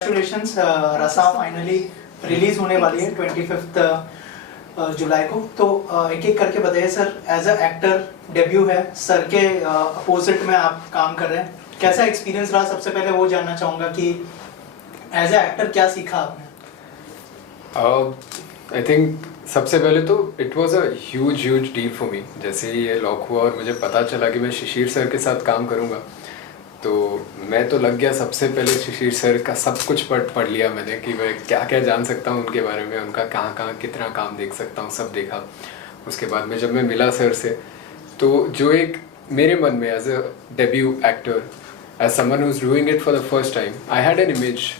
Congratulations, रसा finally release होने वाली है 25 जुलाई को। तो एक एक करके बताइए sir, as a actor debut है, सर के अपोजिट में आप काम कर रहे हैं, कैसा एक्सपीरियंस रहा? सबसे पहले वो जानना चाहूँगा कि एज अ एक्टर क्या सीखा आपने? आई थिंक सबसे पहले तो it was a huge deal for me. जैसे ही ये लॉक हुआ और मुझे पता चला कि मैं शिशिर सर के साथ काम करूँगा, तो मैं तो लग गया। सबसे पहले शिशिर सर का सब कुछ पढ़ लिया मैंने कि मैं क्या क्या जान सकता हूँ उनके बारे में, उनका कहाँ कहाँ कितना काम देख सकता हूँ, सब देखा। उसके बाद में जब मैं मिला सर से, तो जो एक मेरे मन में as a debut actor, as someone who is doing it for the first time, I had an image,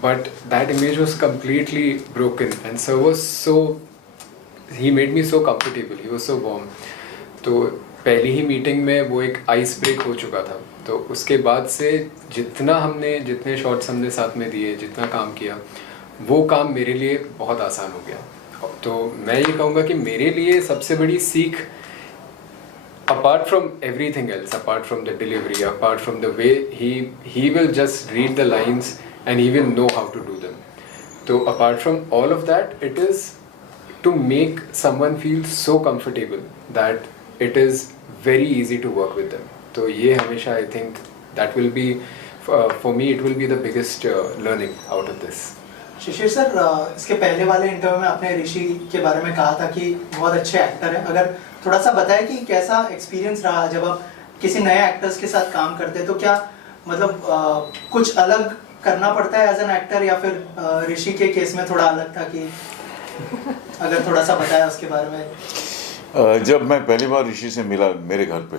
but that image was completely broken, and sir was so, he made me so comfortable, he was so warm. तो पहली ही meeting में वो एक ice break हो चुका था। तो उसके बाद से जितने शॉट्स हमने साथ में दिए, जितना काम किया, वो काम मेरे लिए बहुत आसान हो गया। तो मैं ये कहूँगा कि मेरे लिए सबसे बड़ी सीख, apart from everything else, apart from the delivery, apart from the way he will just read the lines and he will know how to do them. So apart from all of that, it is to make someone feel so comfortable that it is very easy to work with them. So ये हमेशा, I think that will be for me, it will be the biggest learning out of this. Shishir sir, इसके पहले वाले interview में आपने ऋषि के बारे में कहा था कि बहुत अच्छे एक्टर हैं। अगर थोड़ा सा बताएं कि कैसा एक्सपीरियंस रहा जब आप किसी नए एक्टर्स के साथ काम करते हैं, तो क्या मतलब कुछ अलग करना पड़ता है एज एन एक्टर, या फिर ऋषि के केस में थोड़ा अलग था? कि अगर थोड़ा सा बताया उसके बारे में। जब मैं पहली बार ऋषि से मिला मेरे घर पे,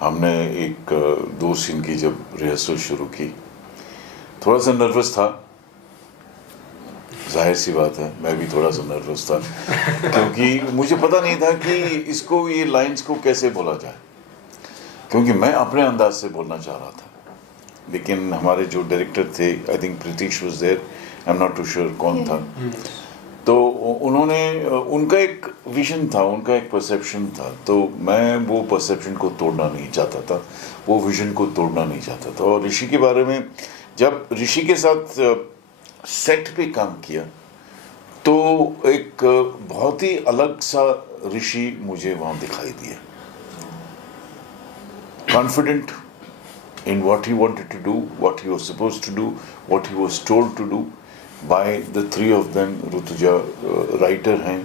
हमने एक 2 सीन की जब रिहर्सल शुरू की, थोड़ा सा नर्वस था, जाहिर सी बात है मैं भी थोड़ा सा नर्वस था क्योंकि मुझे पता नहीं था कि इसको, ये लाइंस को कैसे बोला जाए, क्योंकि मैं अपने अंदाज से बोलना चाह रहा था। लेकिन हमारे जो डायरेक्टर थे, I think Pritish was there, I am not too sure कौन था, तो उन्होंने, उनका एक विजन था, उनका एक परसेप्शन था, तो मैं वो परसेप्शन को तोड़ना नहीं चाहता था, वो विजन को तोड़ना नहीं चाहता था। और ऋषि के बारे में, जब ऋषि के साथ सेट पे काम किया, तो एक बहुत ही अलग सा ऋषि मुझे वहाँ दिखाई दिया। Confident in what he wanted to do, what he was supposed to do, what he was told to do by the 3 of them. Rutuja writer हैं,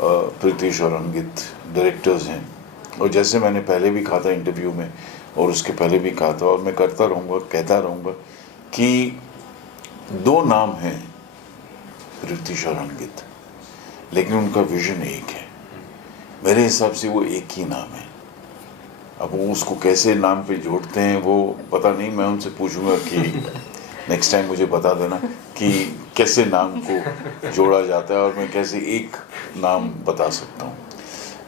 प्रीतिश और अंकित डायरेक्टर्स हैं। और जैसे मैंने पहले भी कहा था इंटरव्यू में, और उसके पहले भी कहा था, और मैं करता रहूँगा, कहता रहूँगा कि 2 नाम हैं, प्रीतिश और अंकित, लेकिन उनका विजन एक है। मेरे हिसाब से वो एक ही नाम है। अब वो उसको कैसे नाम पे जोड़ते हैं वो पता नहीं, मैं उनसे पूछूंगा कि नेक्स्ट टाइम मुझे बता देना कि कैसे नाम को जोड़ा जाता है और मैं कैसे एक नाम बता सकता हूँ।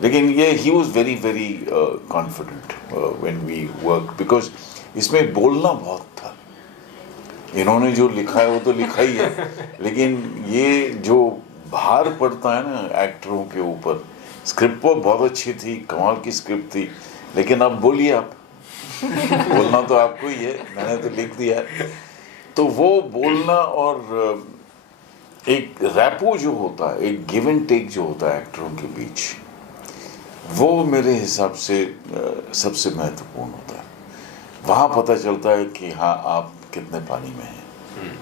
लेकिन ये ही was very very confident when we work, because इसमें बोलना बहुत था। इन्होंने जो लिखा है वो तो लिखा ही है, लेकिन ये जो भार पड़ता है ना एक्टरों के ऊपर, स्क्रिप्ट बहुत अच्छी थी, कमाल की स्क्रिप्ट थी, लेकिन अब बोलिए आप, बोलना तो आपको ही है, मैंने तो लिख दिया है। तो वो बोलना और एक रैपो जो होता है, एक गिव एंड टेक जो होता है एक्टरों के बीच, वो मेरे हिसाब से सबसे महत्वपूर्ण होता है। वहाँ पता चलता है कि हाँ आप कितने पानी में हैं।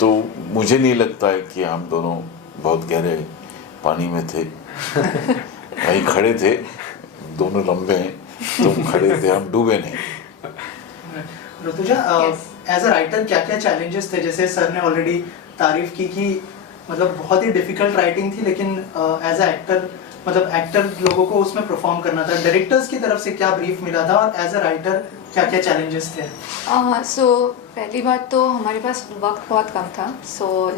तो मुझे नहीं लगता है कि हम दोनों बहुत गहरे पानी में थे, वहीं खड़े थे, दोनों लंबे हैं, तुम खड़े थे, हम डूबे नहीं। ऋतुजा, एज अ राइटर क्या क्या चैलेंजेस थे? जैसे सर ने ऑलरेडी तारीफ की कि मतलब बहुत ही डिफिकल्ट राइटिंग थी, लेकिन एज अ एक्टर, मतलब एक्टर लोगों को उसमें परफॉर्म करना था। डायरेक्टर्स की तरफ से क्या ब्रीफ मिला था, और एज अ राइटर क्या क्या चैलेंजेस थे? पहली बात तो हमारे पास वक्त बहुत कम था।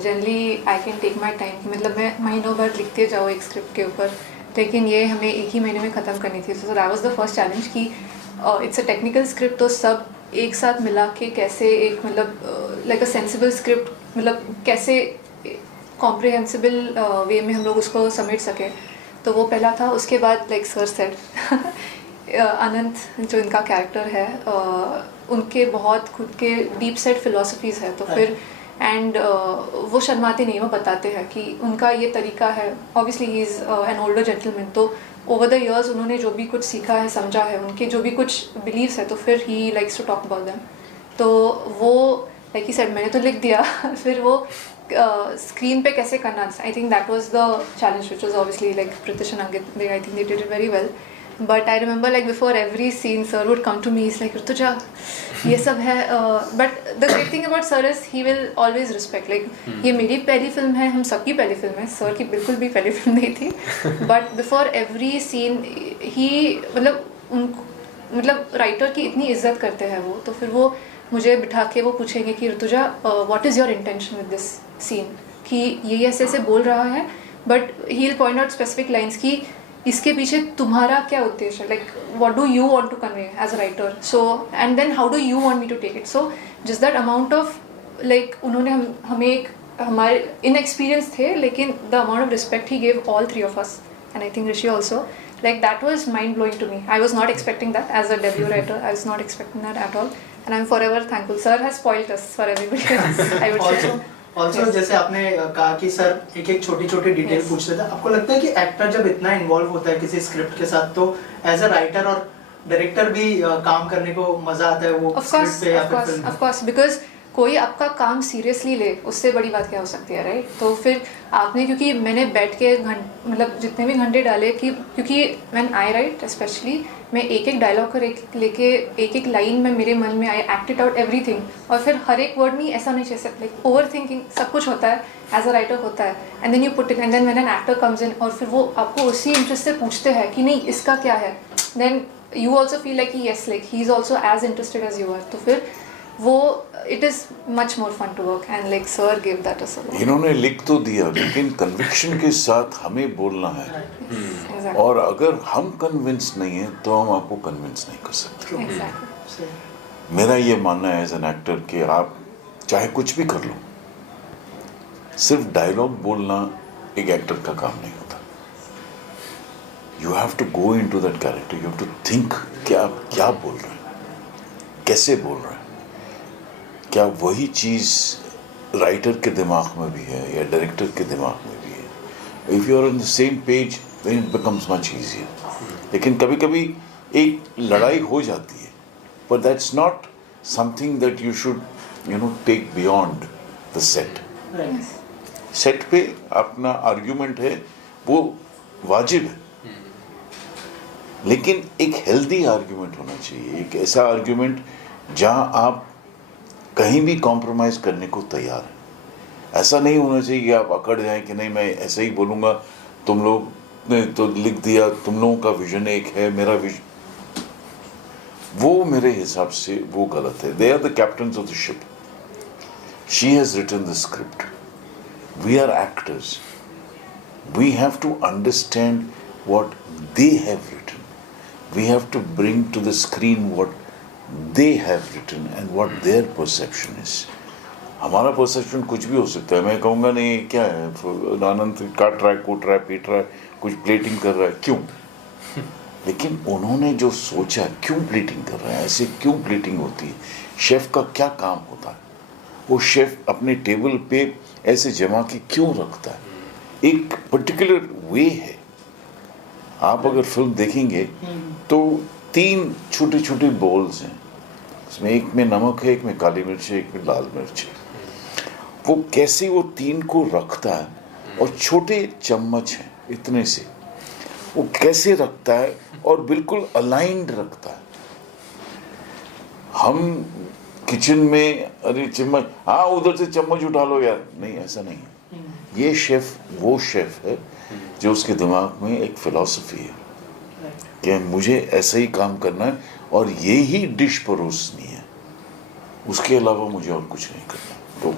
Generally I can take my time, मतलब मैं महीनों भर लिखते जाओ एक स्क्रिप्ट के ऊपर, लेकिन ये हमें एक ही महीने में ख़त्म करनी थी। So that was the first challenge कि इट्स अ टेक्निकल स्क्रिप्ट, तो सब एक साथ मिला के कैसे एक, मतलब लाइक अ सेंसिबल स्क्रिप्ट, मतलब कैसे कॉम्प्रिहेंसिबल वे में हम लोग उसको समेट सकें। तो वो पहला था। उसके बाद लाइक सर सेड अनंत जो इनका कैरेक्टर है उनके बहुत खुद के डीप सेट फिलोसफीज है, तो फिर एंड वो शर्माते नहीं, वो बताते हैं कि उनका ये तरीका है. Obviously he is an older gentleman, तो ओवर द ईयर्स उन्होंने जो भी कुछ सीखा है, समझा है, उनके जो भी कुछ बिलीव्स है, तो फिर he likes to talk about them. तो वो लाइक ही सेड मैंने तो लिख दिया फिर वो स्क्रीन पे कैसे करना, I think that was the challenge which was obviously like Pritish and Ankit, they I think they did it very well. But I remember like before every scene sir would come to me, is like Rituja ये सब है. But the great thing about sir is he will always respect, like ये मेरी पहली film है, हम सबकी पहली फिल्म है, सर की बिल्कुल भी पहली फिल्म नहीं थी. बट बिफोर एवरी सीन ही मतलब राइटर की इतनी इज्जत करते हैं वो, तो फिर वो मुझे बिठा के वो पूछेंगे कि Rituja what is your intention with this scene, कि ये ऐसे ऐसे बोल रहा है, but he will point out specific lines कि इसके पीछे तुम्हारा क्या उद्देश्य है, like what do you want to convey as a writer, so and then how do you want me to take it. So just that amount of like उन्होंने हमें एक हमारे इनएक्सपीरियंस थे, लेकिन the amount of respect he gave all three of us, and I think Rishi also, like that was mind blowing to me. I was not expecting that as a debut writer. I was not expecting that at all, and I'm forever thankful. Sir has spoiled us for everybody else, I would say. Also, Yes. जैसे आपने कहा कि sir एक एक छोटी छोटी detail Yes. पूछते थे, आपको लगता है कि एक्टर जब इतना इन्वॉल्व होता है किसी स्क्रिप्ट के साथ, तो एज अ राइटर और डायरेक्टर भी काम करने को मजा आता है वो स्क्रिप्ट पे या फिर फिल्म of course, because कोई आपका काम सीरियसली ले, उससे बड़ी बात क्या हो सकती है, राइट? तो फिर आपने, क्योंकि मैंने बैठ के मतलब जितने भी घंटे डाले, कि क्योंकि व्हेन आई राइट स्पेशली, मैं एक एक डायलॉग कर लेके एक एक लाइन में मेरे मन में I act it out everything, और फिर हर एक वर्ड में ऐसा नहीं जैसे लाइक ओवर थिंकिंग सब कुछ होता है, एज अ राइटर होता है, and then you put it, and then when an actor comes in, और फिर वो आपको उसी इंटरेस्ट से पूछते हैं कि नहीं इसका क्या है, then you also feel like yes, like he is also as interested as you are, तो फिर वो it is much more fun to work, and like sir give that us a lot. इन्होंने लिख तो दिया, लेकिन कन्विक्शन के साथ हमें बोलना है, Exactly. और अगर हम कन्विंस नहीं है तो हम आपको कन्विंस नहीं कर सकते. Exactly. मेरा ये मानना है एज एन एक्टर कि आप चाहे कुछ भी कर लो, सिर्फ डायलॉग बोलना एक एक्टर का काम नहीं होता. You have to go into that character, you have to think कि आप क्या बोल रहे हैं, कैसे बोल रहे हैं, क्या वही चीज़ राइटर के दिमाग में भी है या डायरेक्टर के दिमाग में भी है. If you are on the same page then it becomes much easier. लेकिन कभी कभी एक लड़ाई हो जाती है, but that's not something that you should take beyond the set. Set पे अपना आर्ग्यूमेंट है वो वाजिब है, लेकिन एक हेल्दी आर्ग्यूमेंट होना चाहिए, एक ऐसा आर्ग्यूमेंट जहां आप कहीं भी कॉम्प्रोमाइज़ करने को तैयार है. ऐसा नहीं होना चाहिए कि आप अकड़ जाएं कि नहीं मैं ऐसे ही बोलूँगा, तुम लोग ने तो लिख दिया, तुम लोगों का विजन एक है, मेरा विजन, वो मेरे हिसाब से वो गलत है. They are the captains of the ship, she has written the script, we are actors, we have to understand what they have written, we have to bring to the screen what they have written and what their perception is. हमारा perception कुछ भी हो सकता है. मैं कहूँगा नहीं क्या है, आनंद काट रहा है, कूट रहा है, पीट रहा है, कुछ प्लेटिंग कर रहा है, क्यों? लेकिन उन्होंने जो सोचा, क्यों प्लेटिंग कर रहा है, ऐसे क्यों प्लेटिंग होती है, शेफ़ का क्या काम होता है, वो शेफ़ अपने टेबल पे ऐसे जमा के क्यों रखता है, एक पर्टिकुलर वे है. आप अगर फिल्म देखेंगे तो 3 छोटे छोटे बॉल्स हैं, उसमें एक में नमक है, एक में काली मिर्च है, एक में लाल मिर्च है. वो कैसे वो 3 को रखता है, और छोटे चम्मच हैं इतने से, वो कैसे रखता है और बिल्कुल अलाइंड रखता है. हम किचन में अरे चम्मच, हाँ उधर से चम्मच उठा लो यार, नहीं ऐसा नहीं है. ये शेफ़ वो शेफ़ है जो उसके दिमाग में एक फिलॉसफी है कि मुझे ऐसा ही काम करना है और ये ही डिश परोसनी है, उसके अलावा मुझे और कुछ नहीं करना. तो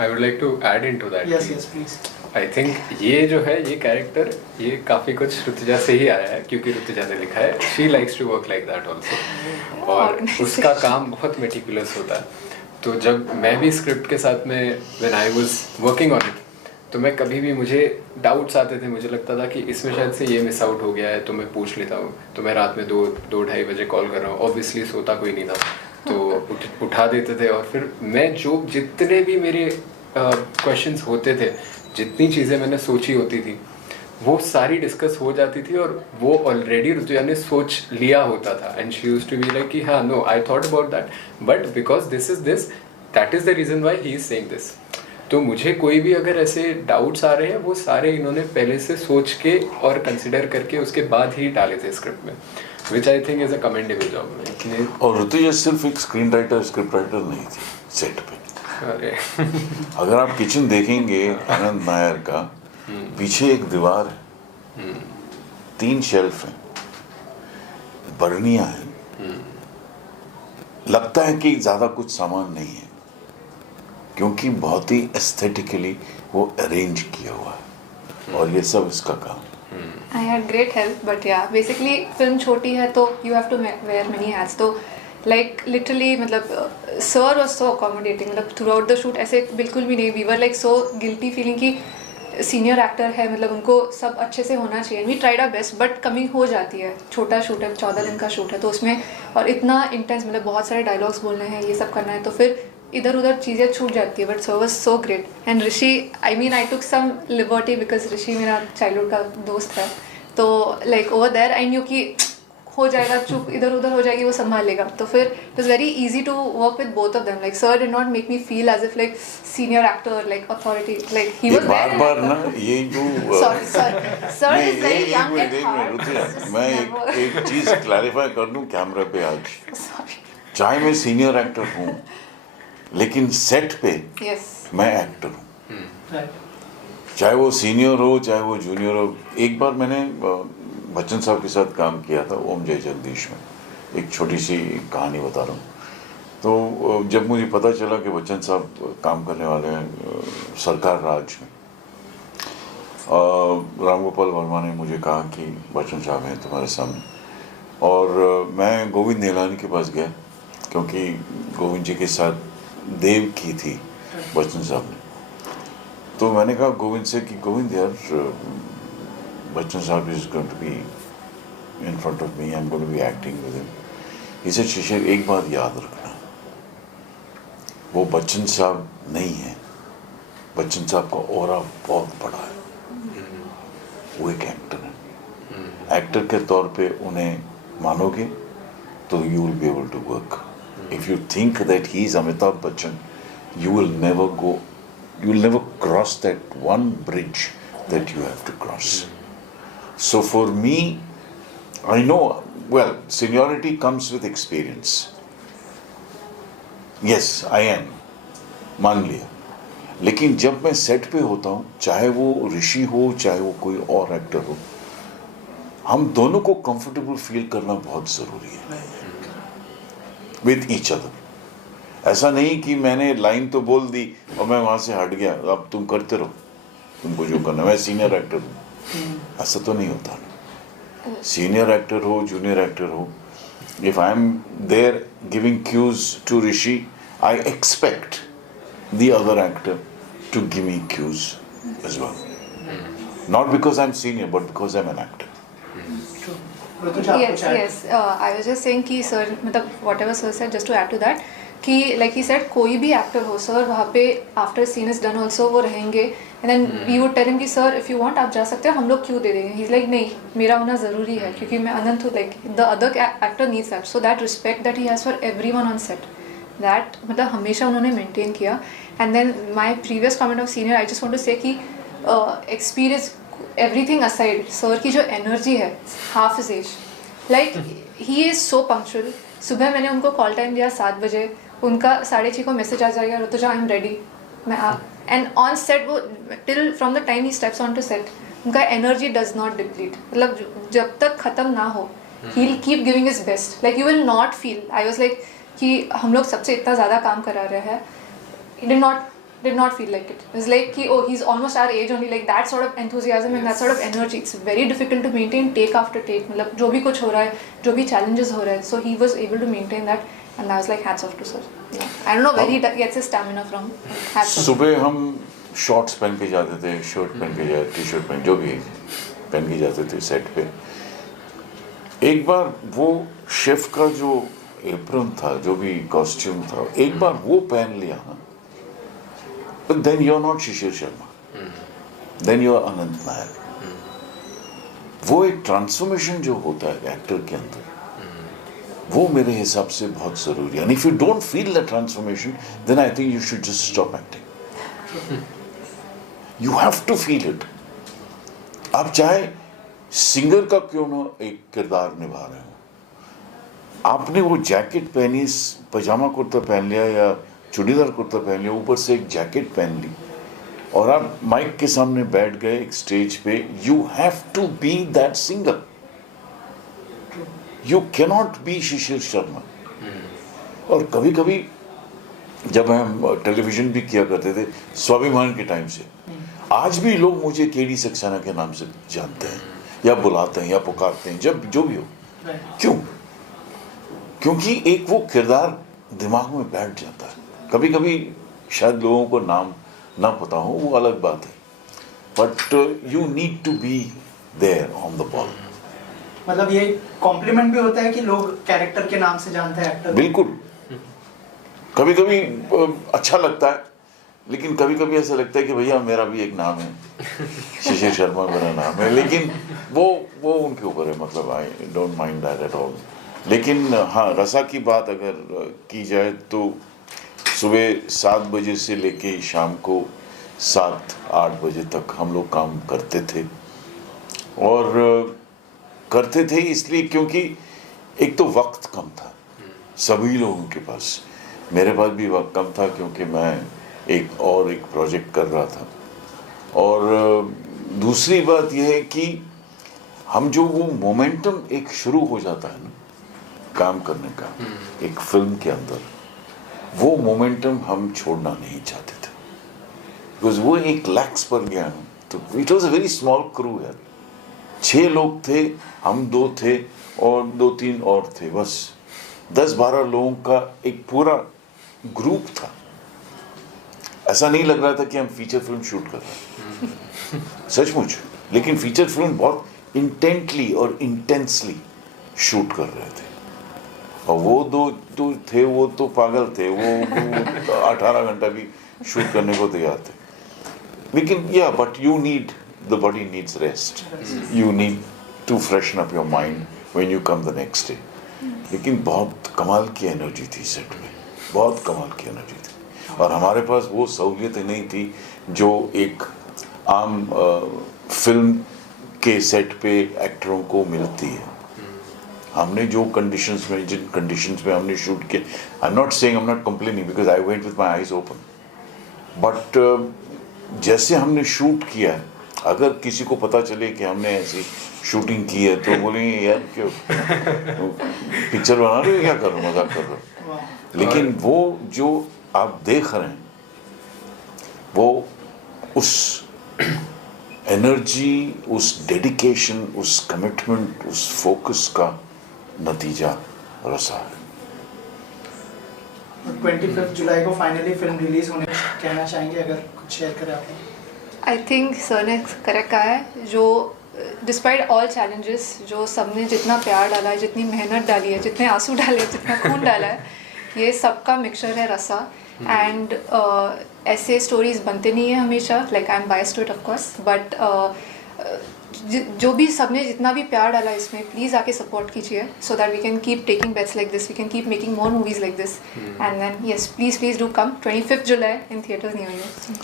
I would like to add into that. Yes yes please. I think ये जो है ये कैरेक्टर ये काफ़ी कुछ ऋतुजा से ही आया है, क्योंकि ऋतुजा ने लिखा है, she likes to work like that also, और उसका काम बहुत मेटिकुलस होता है. तो जब मैं भी स्क्रिप्ट के साथ में when I was working on it, तो मैं कभी भी, मुझे डाउट्स आते थे, मुझे लगता था कि इसमें शायद से ये मिस आउट हो गया है, तो मैं पूछ लेता हूँ। तो मैं रात में 2-2:30 बजे कॉल कर रहा हूँ, ऑब्वियसली सोता कोई नहीं था, तो उठा देते थे। और फिर मैं जो जितने भी मेरे क्वेश्चंस होते थे, जितनी चीज़ें मैंने सोची होती थी, वो सारी डिस्कस हो जाती थी, और वो ऑलरेडी ऋतुजा ने सोच लिया होता था। And she used to be like कि हाँ, no, I thought about that, but because this is this, that is the reason why he is saying this. तो मुझे कोई भी अगर ऐसे डाउट्स आ रहे हैं, वो सारे इन्होंने पहले से सोच के और कंसिडर करके उसके बाद ही डाले थे स्क्रिप्ट में, which I think is a commendable job. और ऋतुजा सिर्फ एक स्क्रीन राइटर, स्क्रिप्ट राइटर नहीं थी सेट पे। अरे अगर आप किचन देखेंगे आनंद नायर का, पीछे एक दीवार है, 3 शेल्फ हैं, बर्नियां हैं, लगता है कि ज़्यादा कुछ सामान नहीं है, क्योंकि बहुत ही एस्थेटिकली वो अरेंज किया हुआ है, और ये सब इसका काम। I had great help, but yeah, basically film छोटी है तो you have to wear many hats. तो like literally मतलब sir was so accommodating, मतलब throughout the shoot ऐसे बिल्कुल भी नहीं, we were like so guilty feeling कि सीनियर एक्टर है, मतलब उनको सब अच्छे से होना चाहिए। We tried our best, but कमी हो जाती है, छोटा शूट है, 14 दिन का शूट है, तो उसमें और इतना इंटेंस, मतलब बहुत सारे डायलॉग्स बोलने हैं, ये सब करना है, तो फिर इधर उधर चीज़ें छूट जाती है। But sir was so great. And Rishi, I mean I took some liberty because Rishi मेरा चाइल्डहुड का दोस्त है, तो like over there I knew कि हो जाएगा, चुप इधर उधर हो जाएगी, वो संभालेगा। तो फिर it was very easy to work with both of them. Like sir did not make me feel as if like senior actor, like authority, like he was बार बार ना ये जो sorry sir is very young at heart. मैं एक चीज clarify कर दूं कैमरा पे आज, सॉरी। चाहे मैं सीनियर एक्टर हूँ, लेकिन सेट पे यस, मैं एक्टर हूँ, चाहे वो सीनियर हो चाहे वो जूनियर हो। एक बार मैंने बच्चन साहब के साथ काम किया था ओम जय जगदीश में, एक छोटी सी कहानी बता रहा हूँ। तो जब मुझे पता चला कि बच्चन साहब काम करने वाले हैं सरकार राज में, राम गोपाल वर्मा ने मुझे कहा कि बच्चन साहब हैं तुम्हारे सामने, और मैं गोविंद निहलानी के पास गया, क्योंकि गोविंद जी के साथ देव की थी बच्चन साहब ने। तो मैंने कहा गोविंद से कि गोविंद यार, Bachchan sahab is going to be in front of me, I am going to be acting with him. He said Shishir, एक बात याद रखना, वो बच्चन साहब नहीं है, बच्चन साहब का ऑरा बहुत बड़ा है, वो एक एक्टर है। एक्टर के तौर पे उन्हें मानोगे तो you will be able to work. If you think that he is Amitabh Bachchan, you will never cross that one bridge that you have to cross. So for me, I know, well, seniority comes with experience. Yes, I am, मान लिया, लेकिन जब मैं set पे होता हूँ, चाहे वो ऋषि हो चाहे वो कोई और एक्टर हो, हम दोनों को कंफर्टेबल फील करना बहुत ज़रूरी है विद ईच अदर। ऐसा नहीं कि मैंने लाइन तो बोल दी और मैं वहाँ से हट गया, अब तुम करते रहो, तुमको जो करना, मैं सीनियर एक्टर हूँ, ऐसा तो नहीं होता ना। सीनियर एक्टर हो जूनियर एक्टर हो, if I am there giving cues to Rishi, I expect the other actor to give me cues as well, not because I am senior but because I am an actor. yes, I was just saying कि sir, मतलब whatever sir said, just to add to that, कि like he said कोई भी actor हो sir, वहाँ पे after scene is done also वो रहेंगे, and then we would tell him कि sir if you want आप जा सकते हो, हम लोग क्यों दे देंगे। he's like नहीं, मेरा होना ज़रूरी है, क्योंकि मैं अनंत हूँ, like the other actor needs that, so that respect that he has for everyone on set, that मतलब हमेशा उन्होंने maintain किया। and then my previous comment of senior, I just want to say कि experience everything aside, sir की जो energy है, half his age, like he is so punctual। सुबह मैंने उनको कॉल टाइम दिया 7 बजे, उनका 6:30 को मैसेज आ जाएगा, ऋतुजा आई एम रेडी, मैं एंड ऑन सेट वो till from the time he steps on to set, उनका एनर्जी डज नॉट डिप्लीट, मतलब जब तक ख़त्म ना हो he will keep giving his best, like you will not feel, I was like कि हम लोग सबसे इतना ज़्यादा काम करा रहे हैं, did not feel like it. It's like कि oh he's almost our age only, like that sort of enthusiasm and that sort of energy, it's very difficult to maintain take after take, मतलब जो भी कुछ हो रहा है, जो भी challenges हो रहा है, so he was able to maintain that, and I was like hats off to sir. Yeah. I don't know where he gets his stamina from. Hats off. सुबह हम शॉर्ट्स पहन के जाते थे, शर्ट पहन के जाते, टी शर्ट पहन, जो भी पहन के जाते थे सेट पे। एक बार वो शेफ का जो एप्रन था, जो भी कॉस्ट्यूम था, एक बार वो पहन लिया ना, but then you're not Shishir Sharma, then you're अनंत नायर। वो एक ट्रांसफॉर्मेशन जो होता है एक्टर के अंदर, वो मेरे हिसाब से बहुत जरूरी है। And if you don't feel the transformation, then I think you should just stop acting. You have to feel it. आप चाहे सिंगर का क्यों ना एक किरदार निभा रहे हो, आपने वो जैकेट पहनी, पजामा कुर्ता पहन लिया या चूड़ीदार कुर्ता पहन लिया, ऊपर से एक जैकेट पहन ली, और आप माइक के सामने बैठ गए एक स्टेज पे, you have to be that singer. You cannot be Shishir Sharma. और कभी कभी जब हम टेलीविजन भी किया करते थे स्वाभिमान के टाइम से, आज भी लोग मुझे केडी सक्सेना के नाम से जानते हैं या बुलाते हैं या पुकारते हैं, जब जो भी हो। क्यों? क्योंकि एक वो किरदार दिमाग में बैठ जाता है। कभी कभी शायद लोगों को नाम ना पता हो, वो अलग बात है, but you need to be there on the ball. मतलब ये कॉम्प्लीमेंट भी होता है कि लोग कैरेक्टर के नाम से जानते हैं एक्टर। बिल्कुल। कभी कभी अच्छा लगता है, लेकिन कभी कभी ऐसा लगता है कि भैया मेरा भी एक नाम है, शिशिर शर्मा मेरा नाम है, लेकिन वो उनके ऊपर है, मतलब I don't mind that at all. लेकिन हाँ, रसा की बात अगर की जाए तो सुबह 7 बजे से लेके शाम को 7-8 बजे तक हम लोग काम करते थे। और करते थे इसलिए क्योंकि एक तो वक्त कम था सभी लोगों के पास, मेरे पास भी वक्त कम था क्योंकि मैं एक प्रोजेक्ट कर रहा था। और दूसरी बात यह है कि हम जो वो मोमेंटम एक शुरू हो जाता है ना काम करने का एक फिल्म के अंदर, वो मोमेंटम हम छोड़ना नहीं चाहते थे, बिकॉज वो एक लैक्स पर गया ना। तो it was a very small crew है, 6 लोग थे, हम 2 थे और 2-3 और थे, बस 10-12 लोगों का एक पूरा ग्रुप था। ऐसा नहीं लग रहा था कि हम फीचर फिल्म शूट कर रहे हैं, सचमुच। लेकिन फीचर फिल्म बहुत इंटेंटली और इंटेंसली शूट कर रहे थे। और वो दो थे, वो तो पागल थे, वो 18 घंटा भी शूट करने को तैयार थे। लेकिन या but you need, the body needs rest, you need to freshen up your mind when you come the next day. लेकिन बहुत कमाल की एनर्जी थी सेट में, बहुत कमाल की एनर्जी थी। और हमारे पास वो सहूलियतें नहीं थी जो एक आम फिल्म के सेट पे एक्टरों को मिलती है। हमने जो कंडीशंस में, जिन कंडीशंस में हमने शूट किया, आई am not saying, I am not complaining because I went with my eyes open, but जैसे हमने शूट किया है, अगर किसी को पता चले कि हमने ऐसी शूटिंग की है तो बोलेंगे यार क्यों पिक्चर बना रहे हो, क्या कर रहे हो, मजाक कर रहे हो। लेकिन वो जो आप देख रहे हैं, वो उस एनर्जी, उस डेडिकेशन, उस कमिटमेंट, उस फोकस का नतीजा रसा है। 25 जुलाई को फाइनली फिल्म रिलीज होने, कहना चाहेंगे अगर कुछ शेयर करें आप? आई थिंक सर ने करेक्ट कहा है, जो डिस्पाइट ऑल चैलेंजेस, जो सबने जितना प्यार डाला है, जितनी मेहनत डाली है, जितने आंसू डाले हैं, जितना खून डाला है, ये सबका मिक्सचर है रसा। एंड ऐसे स्टोरीज बनते नहीं है हमेशा, like I am biased to it of course, but जो भी सबने जितना भी प्यार डाला इसमें, प्लीज़ आके सपोर्ट कीजिए, so that we can keep taking bets like this, we can keep making more movies like this, and then yes please do come 25 July in theatres near you.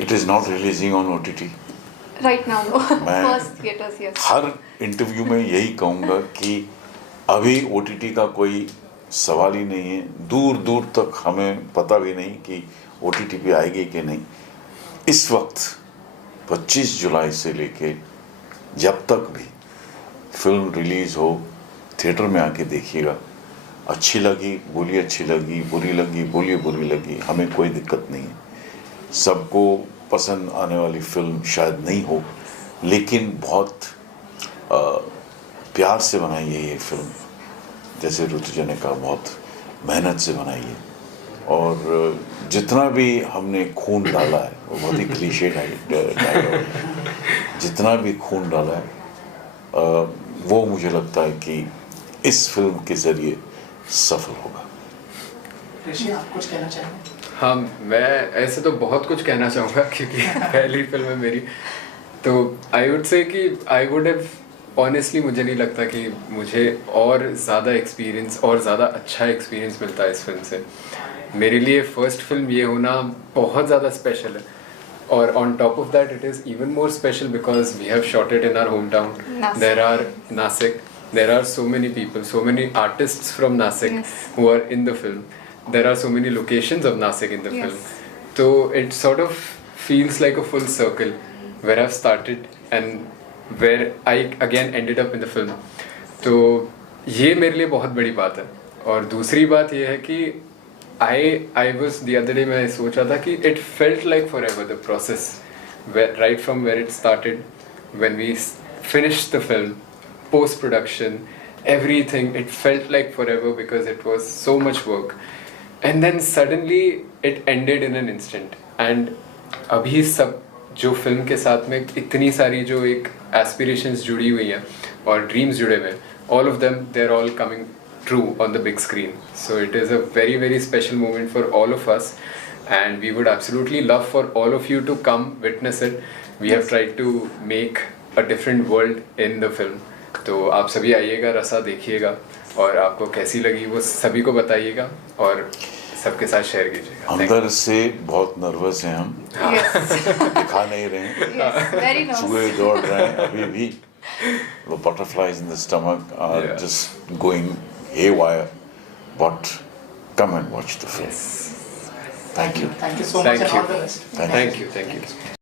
It is not releasing on OTT right now no, मैं first theatres, yes. हर interview में यही कहूँगा कि अभी OTT का कोई सवाल ही नहीं है। दूर दूर तक हमें पता भी नहीं कि OTT पे आएगी कि नहीं। इस वक्त 25 जुलाई से लेके जब तक भी फिल्म रिलीज़ हो, थिएटर में आके देखिएगा। अच्छी लगी बोलिए अच्छी लगी, बुरी लगी बोलिए बुरी लगी, हमें कोई दिक्कत नहीं है। सबको पसंद आने वाली फिल्म शायद नहीं हो, लेकिन बहुत प्यार से बनाई है ये फिल्म, जैसे ऋतुजा ने कहा, बहुत मेहनत से बनाई है। और जितना भी हमने खून डाला है वो बहुत ही क्लीशे डायलॉग है। जितना भी खून डाला है वो मुझे लगता है कि इस फिल्म के ज़रिए सफल होगा। ऋषि, आप कुछ कहना चाहेंगे? हाँ, मैं ऐसे तो बहुत कुछ कहना चाहूँगा क्योंकि पहली फिल्म है मेरी, तो आई वुड से कि आई वुड हैव ऑनेस्टली, मुझे नहीं लगता कि मुझे और ज़्यादा एक्सपीरियंस और ज़्यादा अच्छा एक्सपीरियंस मिलता है इस फिल्म से। मेरे लिए फर्स्ट फिल्म ये होना बहुत ज़्यादा स्पेशल है, और on top of that it is even more special because we have shot it in our home town. There are Nashik, there are so many people, so many artists from Nasik who are in the film. There are so many locations of Nasik in the film. So it sort of feels like a full circle where I've started and where I again ended up in the film. तो ये मेरे लिए बहुत बड़ी बात है। और दूसरी बात ये है कि I was the other day, मैं सोच रहा था कि it felt like forever, the process, right from where it started, when we finished the film, post-production, everything, it felt like forever because it was so much work, and then suddenly it ended in an instant. And अभी सब जो film के साथ में इतनी सारी जो एक aspirations जुड़ी हुई हैं और dreams जुड़े हुए हैं, all of them, they're all coming true on the big screen. So it is a very, very special moment for all of us, and we would absolutely love for all of you to come witness it. We have tried to make a different world in the film. तो आप सभी आइएगा, रसा देखिएगा, और आपको कैसी लगी वो सभी को बताइएगा और सबके साथ शेयर कीजिएगा। अंदर से बहुत नर्वस हैं हम, दिखा नहीं रहे हैं, चूहे दौड़ रहे हैं अभी भी, the butterflies in the stomach are just going haywire, but come and watch the film. Thank you. Thank you so much, Thank and all you. the best. Thank you. Thank you.